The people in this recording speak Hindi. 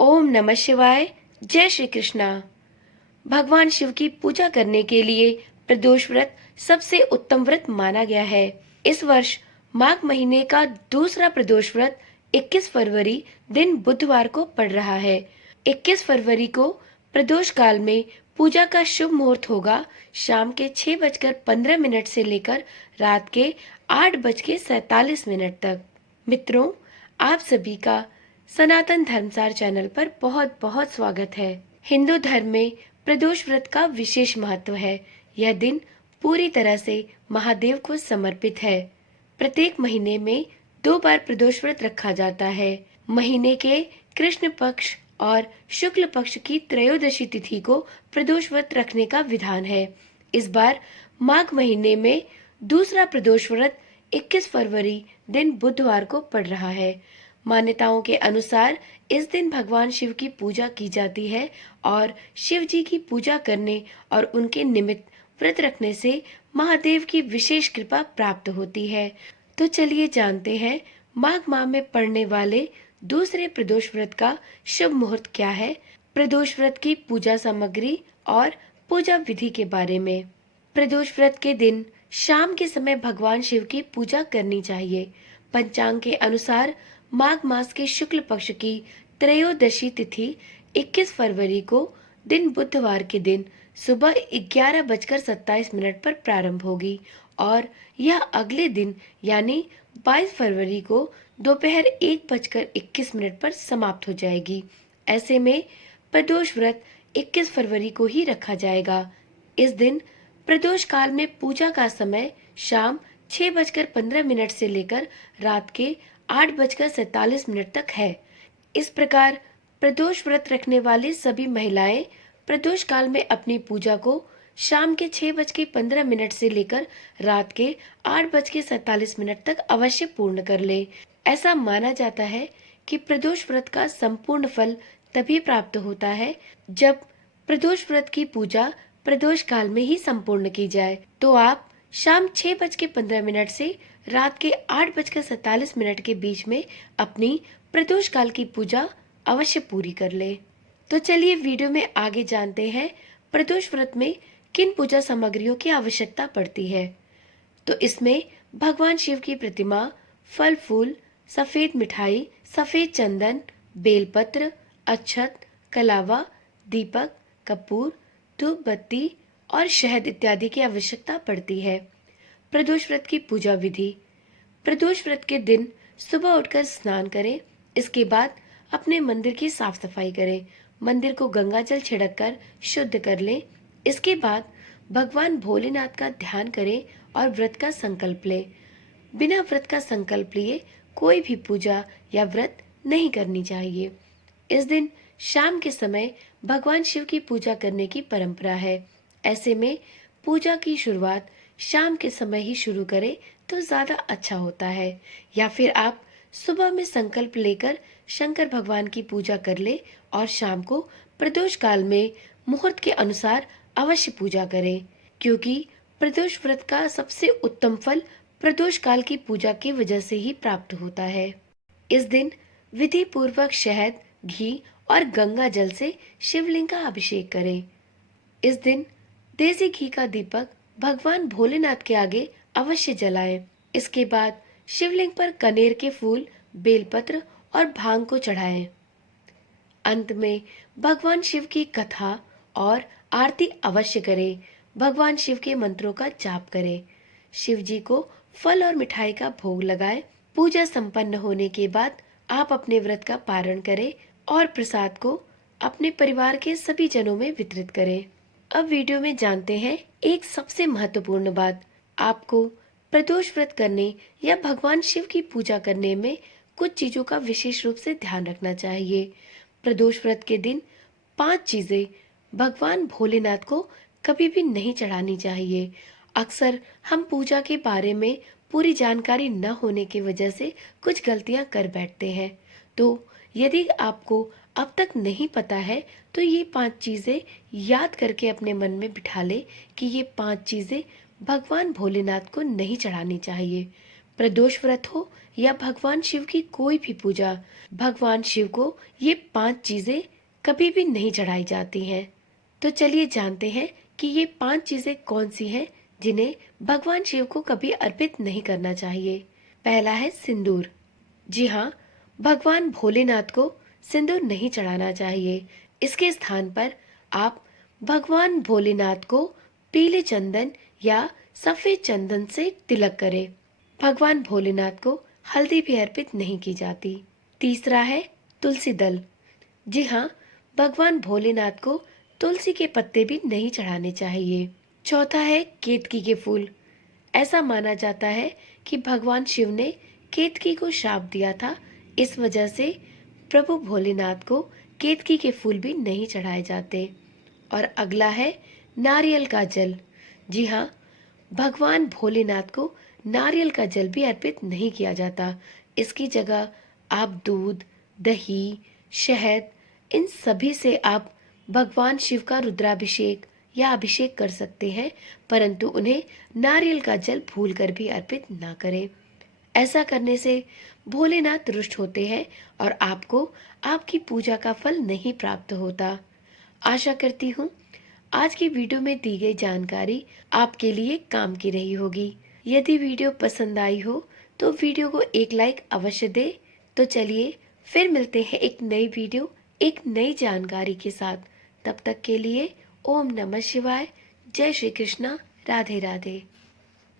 ओम नमः शिवाय। जय श्री कृष्णा। भगवान शिव की पूजा करने के लिए प्रदोष व्रत सबसे उत्तम व्रत माना गया है। इस वर्ष माघ महीने का दूसरा प्रदोष व्रत 21 फरवरी दिन बुधवार को पड़ रहा है। 21 फरवरी को प्रदोष काल में पूजा का शुभ मुहूर्त होगा शाम के 6:15 से लेकर रात के 8:47 तक। मित्रों, आप सभी का सनातन धर्मसार चैनल पर बहुत बहुत स्वागत है। हिंदू धर्म में प्रदोष व्रत का विशेष महत्व है। यह दिन पूरी तरह से महादेव को समर्पित है। प्रत्येक महीने में 2 बार प्रदोष व्रत रखा जाता है। महीने के कृष्ण पक्ष और शुक्ल पक्ष की त्रयोदशी तिथि को प्रदोष व्रत रखने का विधान है। इस बार माघ महीने में दूसरा प्रदोष व्रत 21 फरवरी दिन बुधवार को पड़ रहा है। मान्यताओं के अनुसार इस दिन भगवान शिव की पूजा की जाती है और शिव जी की पूजा करने और उनके निमित्त व्रत रखने से महादेव की विशेष कृपा प्राप्त होती है। तो चलिए जानते हैं माघ माह में पड़ने वाले दूसरे प्रदोष व्रत का शुभ मुहूर्त क्या है। प्रदोष व्रत की पूजा सामग्री और पूजा विधि के बारे में। प्रदोष व्रत के दिन शाम के समय भगवान शिव की पूजा करनी चाहिए। पंचांग के अनुसार माघ मास के शुक्ल पक्ष की त्रयोदशी तिथि 21 फरवरी को दिन बुधवार के दिन सुबह 11:27 पर प्रारंभ होगी और यह अगले दिन यानी 22 फरवरी को दोपहर 1:21 पर समाप्त हो जाएगी। ऐसे में प्रदोष व्रत 21 फरवरी को ही रखा जाएगा। इस दिन प्रदोष काल में पूजा का समय शाम 6:15 से लेकर रात के 8:47 तक है। इस प्रकार प्रदोष व्रत रखने वाली सभी महिलाएं प्रदोष काल में अपनी पूजा को शाम के 6:15 से लेकर रात के 8:47 तक अवश्य पूर्ण कर ले। ऐसा माना जाता है कि प्रदोष व्रत का संपूर्ण फल तभी प्राप्त होता है जब प्रदोष व्रत की पूजा प्रदोष काल में ही संपूर्ण की जाए। तो आप शाम 6:15 से रात के 8:47 के बीच में अपनी प्रदोष काल की पूजा अवश्य पूरी कर ले। तो चलिए वीडियो में आगे जानते हैं प्रदोष व्रत में किन पूजा सामग्रियों की आवश्यकता पड़ती है। तो इसमें भगवान शिव की प्रतिमा, फल फूल, सफेद मिठाई, सफेद चंदन, बेलपत्र, अक्षत, कलावा, दीपक, कपूर, धूप बत्ती और शहद इत्यादि की आवश्यकता पड़ती है। प्रदोष व्रत की पूजा विधि। प्रदोष व्रत के दिन सुबह उठकर स्नान करें। इसके बाद अपने मंदिर की साफ सफाई करें। मंदिर को गंगा जल छिड़क कर शुद्ध कर लें। इसके बाद भगवान भोलेनाथ का ध्यान करें और व्रत का संकल्प लें। बिना व्रत का संकल्प लिए कोई भी पूजा या व्रत नहीं करनी चाहिए। इस दिन शाम के समय भगवान शिव की पूजा करने की परंपरा है। ऐसे में पूजा की शुरुआत शाम के समय ही शुरू करें तो ज्यादा अच्छा होता है। या फिर आप सुबह में संकल्प लेकर शंकर भगवान की पूजा कर ले और शाम को प्रदोष काल में मुहूर्त के अनुसार अवश्य पूजा करें, क्योंकि प्रदोष व्रत का सबसे उत्तम फल प्रदोष काल की पूजा की वजह से ही प्राप्त होता है। इस दिन विधि पूर्वक शहद, घी और गंगा जल से शिवलिंग का अभिषेक करें। इस दिन देसी घी का दीपक भगवान भोलेनाथ के आगे अवश्य जलाएं। इसके बाद शिवलिंग पर कनेर के फूल, बेलपत्र और भांग को चढ़ाएं। अंत में भगवान शिव की कथा और आरती अवश्य करें। भगवान शिव के मंत्रों का जाप करें। शिव जी को फल और मिठाई का भोग लगाएं। पूजा संपन्न होने के बाद आप अपने व्रत का पारण करें और प्रसाद को अपने परिवार के सभी जनों में वितरित करें। अब वीडियो में जानते हैं एक सबसे महत्वपूर्ण बात। आपको प्रदोष व्रत करने या भगवान शिव की पूजा करने में कुछ चीजों का विशेष रूप से ध्यान रखना चाहिए। प्रदोष व्रत के दिन 5 चीजें भगवान भोलेनाथ को कभी भी नहीं चढ़ानी चाहिए। अक्सर हम पूजा के बारे में पूरी जानकारी न होने की वजह से कुछ गलतियां कर बैठते हैं। तो यदि आपको अब तक नहीं पता है तो ये 5 चीजें याद करके अपने मन में बिठा ले कि ये 5 चीजें भगवान भोलेनाथ को नहीं चढ़ानी चाहिए। प्रदोष व्रत हो या भगवान शिव की कोई भी पूजा, भगवान शिव को ये 5 चीजें कभी भी नहीं चढ़ाई जाती हैं। तो चलिए जानते हैं कि ये 5 चीजें कौन सी हैं जिन्हें भगवान शिव को कभी अर्पित नहीं करना चाहिए। पहला है सिंदूर। जी हाँ, भगवान भोलेनाथ को सिंदूर नहीं चढ़ाना चाहिए। इसके स्थान पर आप भगवान भोलेनाथ को पीले चंदन या सफेद चंदन से तिलक करें। भगवान भोलेनाथ को हल्दी भी अर्पित नहीं की जाती। तीसरा है तुलसी दल। जी हाँ, भगवान भोलेनाथ को तुलसी के पत्ते भी नहीं चढ़ाने चाहिए। चौथा है केतकी के फूल। ऐसा माना जाता है कि भगवान शिव ने केतकी को शाप दिया था, इस वजह से प्रभु भोलेनाथ को केतकी के फूल भी नहीं चढ़ाए जाते। और अगला है नारियल का जल। जी हाँ, भगवान भोलेनाथ को नारियल का जल भी अर्पित नहीं किया जाता। इसकी जगह आप दूध, दही, शहद, इन सभी से आप भगवान शिव का रुद्राभिषेक या अभिषेक कर सकते हैं, परंतु उन्हें नारियल का जल भूलकर भी अर्पित ना करें। ऐसा करने से भोलेनाथ रुष्ट होते हैं और आपको आपकी पूजा का फल नहीं प्राप्त होता। आशा करती हूँ आज की वीडियो में दी गई जानकारी आपके लिए काम की रही होगी। यदि वीडियो पसंद आई हो तो वीडियो को एक लाइक अवश्य दें। तो चलिए फिर मिलते हैं एक नई वीडियो, एक नई जानकारी के साथ। तब तक के लिए ओम नमः शिवाय। जय श्री कृष्णा। राधे राधे।